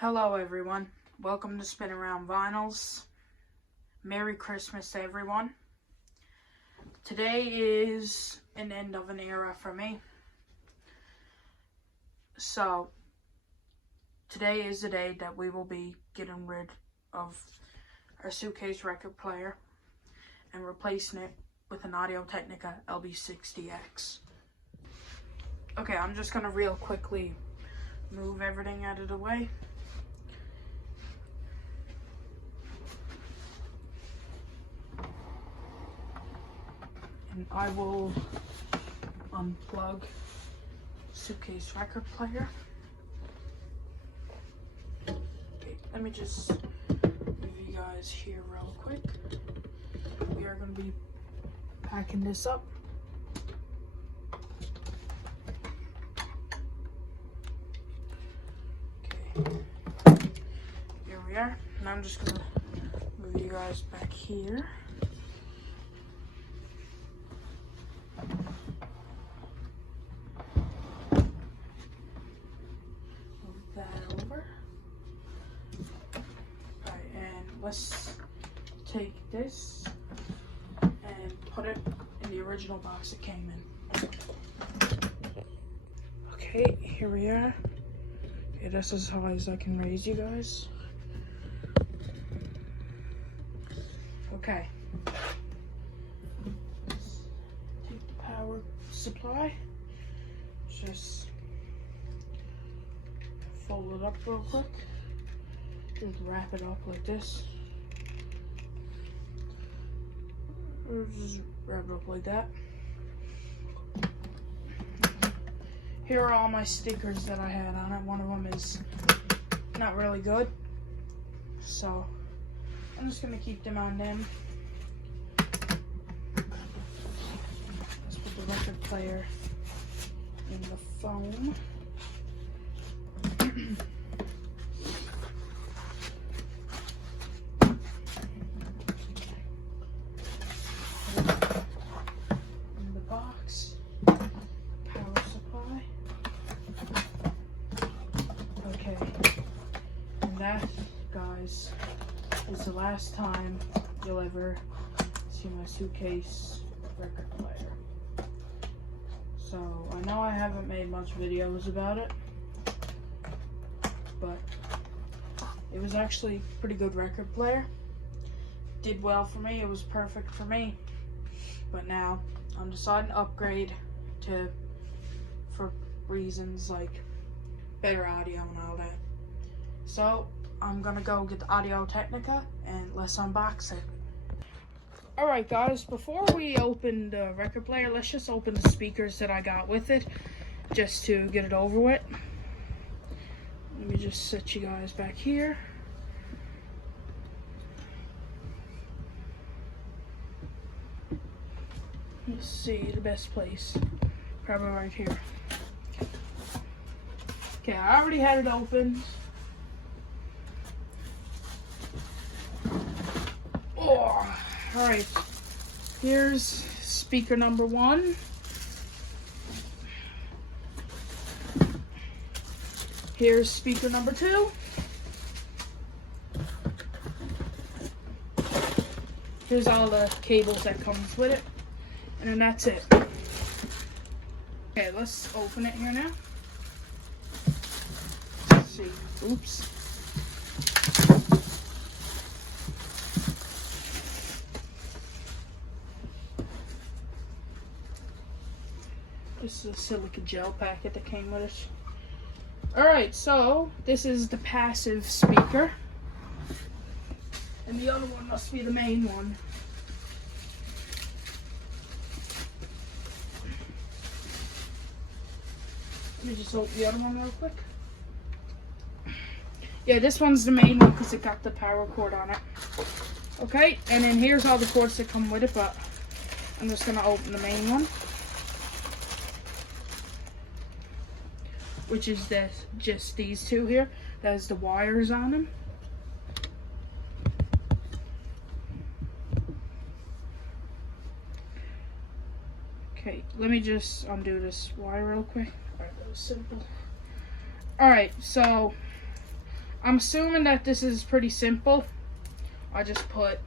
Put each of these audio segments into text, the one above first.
Hello everyone, welcome to Spin Around Vinyls. Merry Christmas to everyone. Today is an end of an era for me. So, today is the day that we will be getting rid of our suitcase record player and replacing it with an AT-LP60X LB60X. Okay, I'm just gonna real quickly move everything out of the way. And I will unplug suitcase record player. Okay, let me just move you guys here real quick. We are going to be packing this up. Okay, here we are. And I'm just going to move you guys back here. Let's take this and put it in the original box it came in. Okay, here we are. Okay, that's as high as I can raise you guys. Okay. Let's take the power supply. Just fold it up real quick. Just wrap it up like this. Or just wrap it up like that. Here are all my stickers that I had on it. One of them is not really good, so I'm just gonna keep them on them. Let's put the record player in the foam. That, guys, is the last time you'll ever see my suitcase record player. So, I know I haven't made much videos about it, but it was actually a pretty good record player. Did well for me, it was perfect for me. But now, I'm deciding to upgrade for reasons like better audio and all that. So, I'm gonna go get the Audio-Technica and let's unbox it. Alright guys, before we open the record player, let's just open the speakers that I got with it, just to get it over with. Let me just set you guys back here. Let's see, the best place, probably right here. Okay, I already had it open. Oh, alright, here's speaker number 1. Here's speaker number 2. Here's all the cables that comes with it. And then that's it. Okay, let's open it here now. Let's see. Oops. This is a silica gel packet that came with it. Alright, so this is the passive speaker. And the other one must be the main one. Let me just open the other one real quick. Yeah, this one's the main one because it got the power cord on it. Okay, and then here's all the cords that come with it, but I'm just going to open the main one. Which is just these two here. That has the wires on them. Okay, let me just undo this wire real quick. Alright, that was simple. Alright, so I'm assuming that this is pretty simple. I just put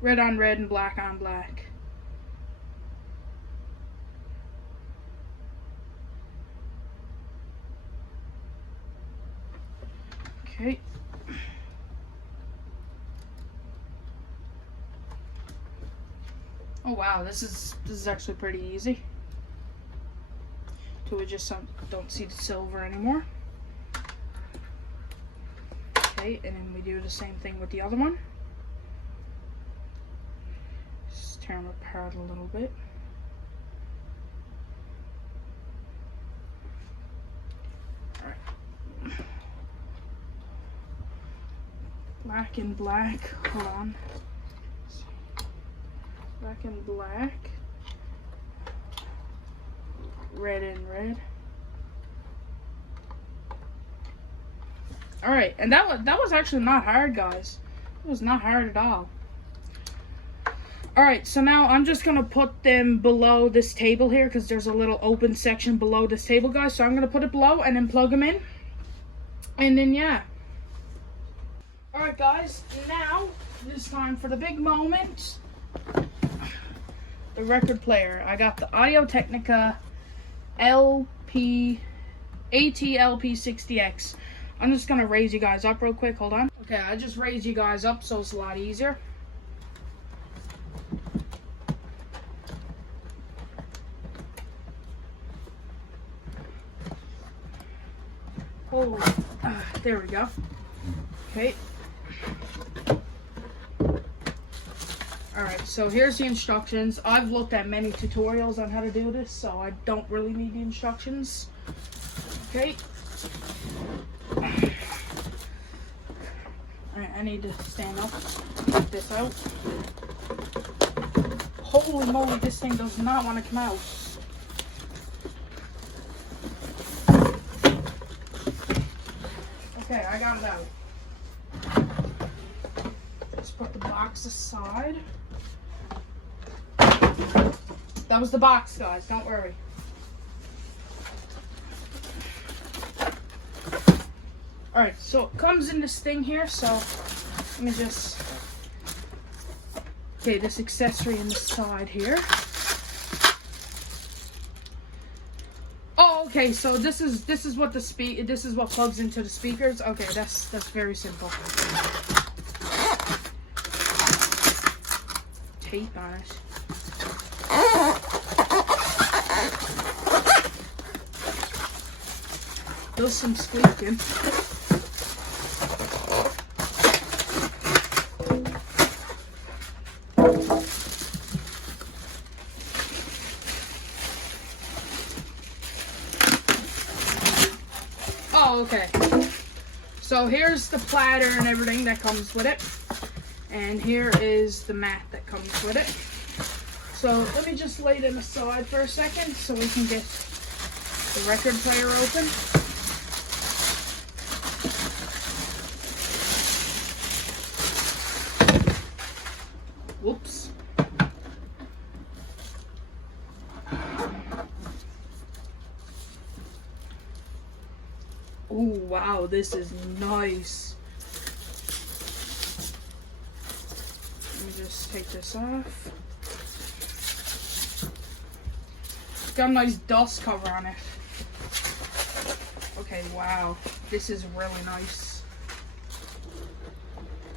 red on red and black on black. Okay. Oh wow, this is actually pretty easy. So we just don't see the silver anymore. Okay, and then we do the same thing with the other one. Just tear them apart a little bit. Alright. Black and black. Hold on. Black and black. Red and red. All right, and that was actually not hard, guys. It was not hard at all. All right, so now I'm just gonna put them below this table here because there's a little open section below this table, guys. So I'm gonna put it below and then plug them in, and then yeah. All right, guys. Now it is time for the big moment. The record player. I got the AT-LP60X. AT-LP60X. I'm just gonna raise you guys up real quick. Hold on. Okay, I just raised you guys up so it's a lot easier. Oh, there we go. Okay. Alright, so here's the instructions. I've looked at many tutorials on how to do this, so I don't really need the instructions. Okay. Alright, I need to stand up, get this out. Holy moly, this thing does not want to come out. Okay, I got it out. Just put the box aside. That was the box, guys, don't worry. Alright, so it comes in this thing here, so let me just... Okay, this accessory in the side here. Oh, okay, so this is what this is what plugs into the speakers. Okay, that's very simple. Tape on it. Does some squeaking. Oh, okay. So here's the platter and everything that comes with it. And here is the mat that comes with it. So let me just lay them aside for a second so we can get the record player open. Whoops. Oh wow, this is nice. Let me just take this off. It's got a nice dust cover on it. Okay, wow. This is really nice.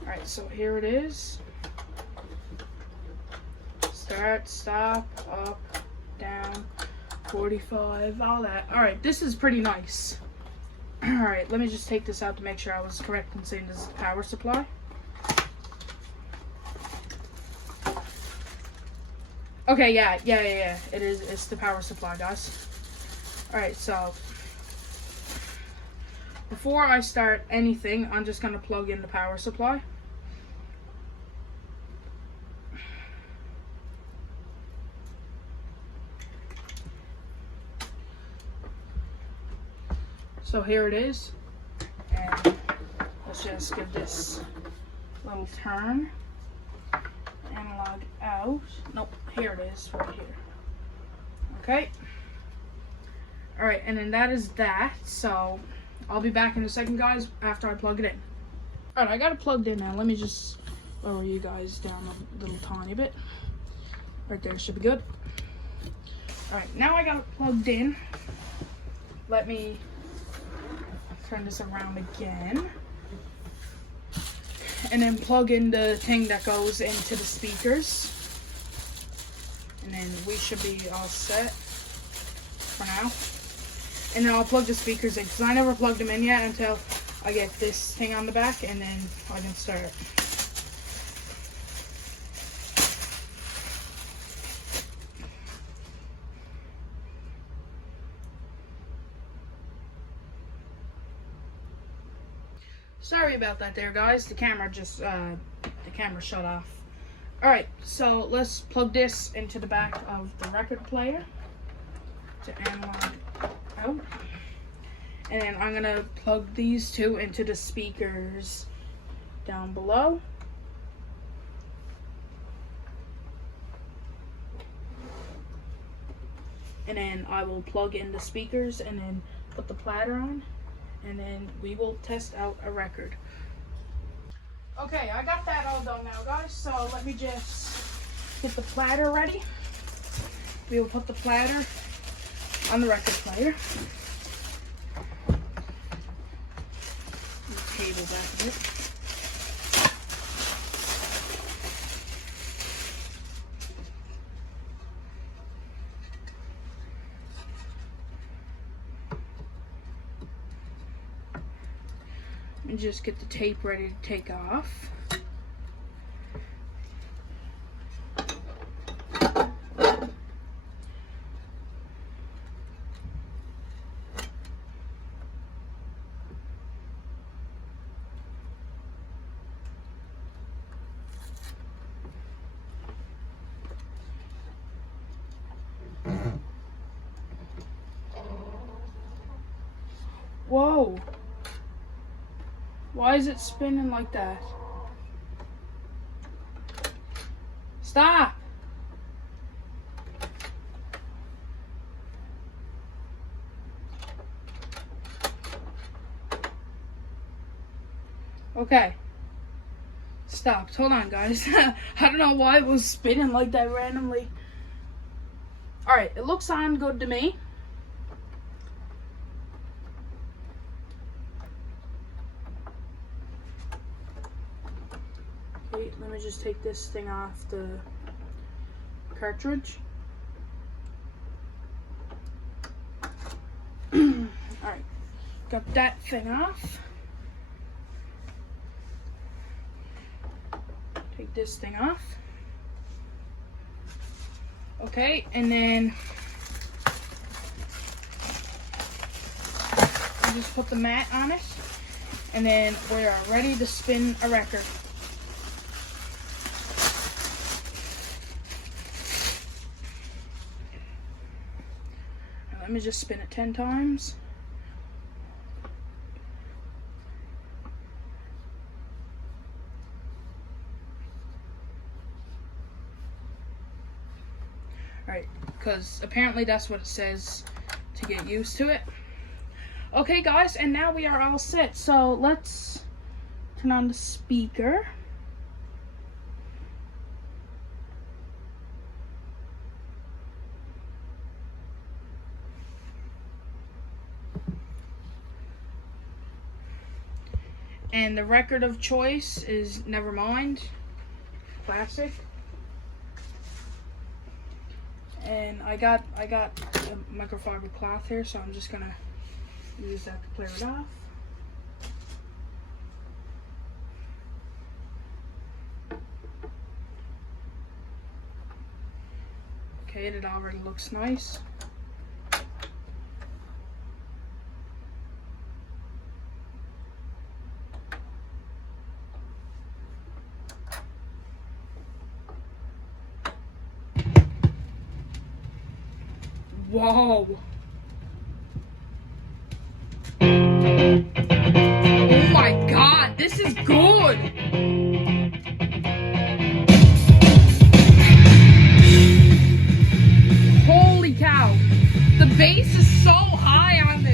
Alright, so here it is. Start, stop, up, down, 45, all that. Alright, this is pretty nice. Alright, let me just take this out to make sure I was correct in saying this is power supply. Okay, yeah. It is, it's the power supply, guys. Alright, so before I start anything, I'm just gonna plug in the power supply. So here it is, and let's just give this a little turn. Analog out. Nope, here it is, right here. Okay. Alright, and then that is that. So I'll be back in a second, guys, after I plug it in. Alright, I got it plugged in now. Let me just lower you guys down a little tiny bit. Right there, should be good. Alright, now I got it plugged in. Let me turn this around again. And then plug in the thing that goes into the speakers. And then we should be all set for now. And then I'll plug the speakers in, because I never plugged them in yet until I get this thing on the back, and then I can start. Sorry about that there, guys. The camera just, the camera shut off. Alright, so let's plug this into the back of the record player to analog out. And then I'm gonna plug these two into the speakers down below. And then I will plug in the speakers and then put the platter on. And then we will test out a record. Okay, I got that all done now, guys. So let me just get the platter ready. We will put the platter on the record player. Table back a bit. And just get the tape ready to take off. Whoa. Why is it spinning like that? Stop! Okay. Stopped. Hold on, guys. I don't know why it was spinning like that randomly. Alright, it looks on good to me. Okay, let me just take this thing off the cartridge. Alright, got that thing off. Take this thing off. Okay, and then I just put the mat on it, and then we're ready to spin a record. Let me just spin it 10 times. Alright, because apparently that's what it says to get used to it. Okay, guys, and now we are all set. So let's turn on the speaker. And the record of choice is Nevermind, classic. And I got a microfiber cloth here, so I'm just gonna use that to clear it off. Okay, it already looks nice. Whoa. Oh my God, this is good. Holy cow. The bass is so high on this.